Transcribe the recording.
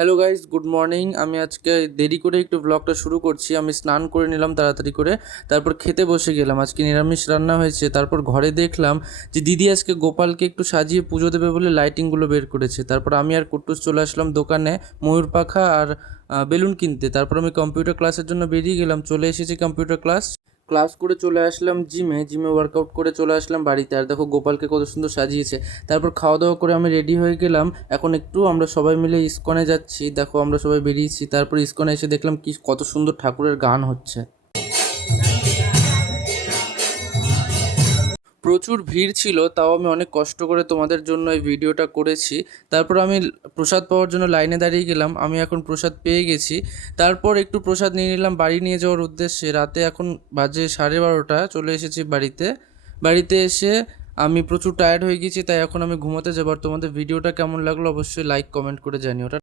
Hello guys, good morning. আমি আজকে দেরি করে একটু ব্লগটা শুরু করছি। আমি স্নান করে নিলাম তাড়াতাড়ি করে, তারপর খেতে বসে গেলাম। আজকে নিরামিষ রান্না হয়েছে। তারপর ঘরে দেখলাম যে দিদি আজকে গোপালকে একটু সাজিয়ে পুজো দেবে বলে লাইটিংগুলো বের করেছে। তারপর আমি আর কুট্টুস চলে আসলাম দোকানে ময়ূর পাখা আর বেলুন কিনতে। তারপর আমি কম্পিউটার ক্লাসের জন্য বেরিয়ে গেলাম। চলে এসেছি কম্পিউটার ক্লাস করে চলে আসলাম জিমে ওয়ার্কআউট করে চলে আসলাম বাড়িতে। আর দেখো গোপালকে কত সুন্দর সাজিয়েছে। তারপর খাওয়া দাওয়া করে আমি রেডি হয়ে গেলাম। এখন একটু আমরা সবাই মিলে ইসকনে যাচ্ছি। দেখো আমরা সবাই বেরিয়েছি। তারপর ইসকনে এসে দেখলাম কি কত সুন্দর ঠাকুরের গান হচ্ছে। প্রচুর ভিড় ছিল, তাও আমি অনেক কষ্ট করে তোমাদের জন্য এই ভিডিওটা করেছি। তারপর আমি প্রসাদ পাওয়ার জন্য লাইনে দাঁড়িয়ে গেলাম। আমি এখন প্রসাদ পেয়ে গেছি। তারপর একটু প্রসাদ নিয়ে নিলাম বাড়ি নিয়ে যাওয়ার উদ্দেশ্যে। রাতে এখন বাজে 12:30। চলে এসেছি বাড়িতে এসে আমি প্রচুর টায়ার্ড হয়ে গেছি, তাই এখন আমি ঘুমোতে যাবো। আর তোমাদের ভিডিওটা কেমন লাগলো অবশ্যই লাইক কমেন্ট করে জানিও।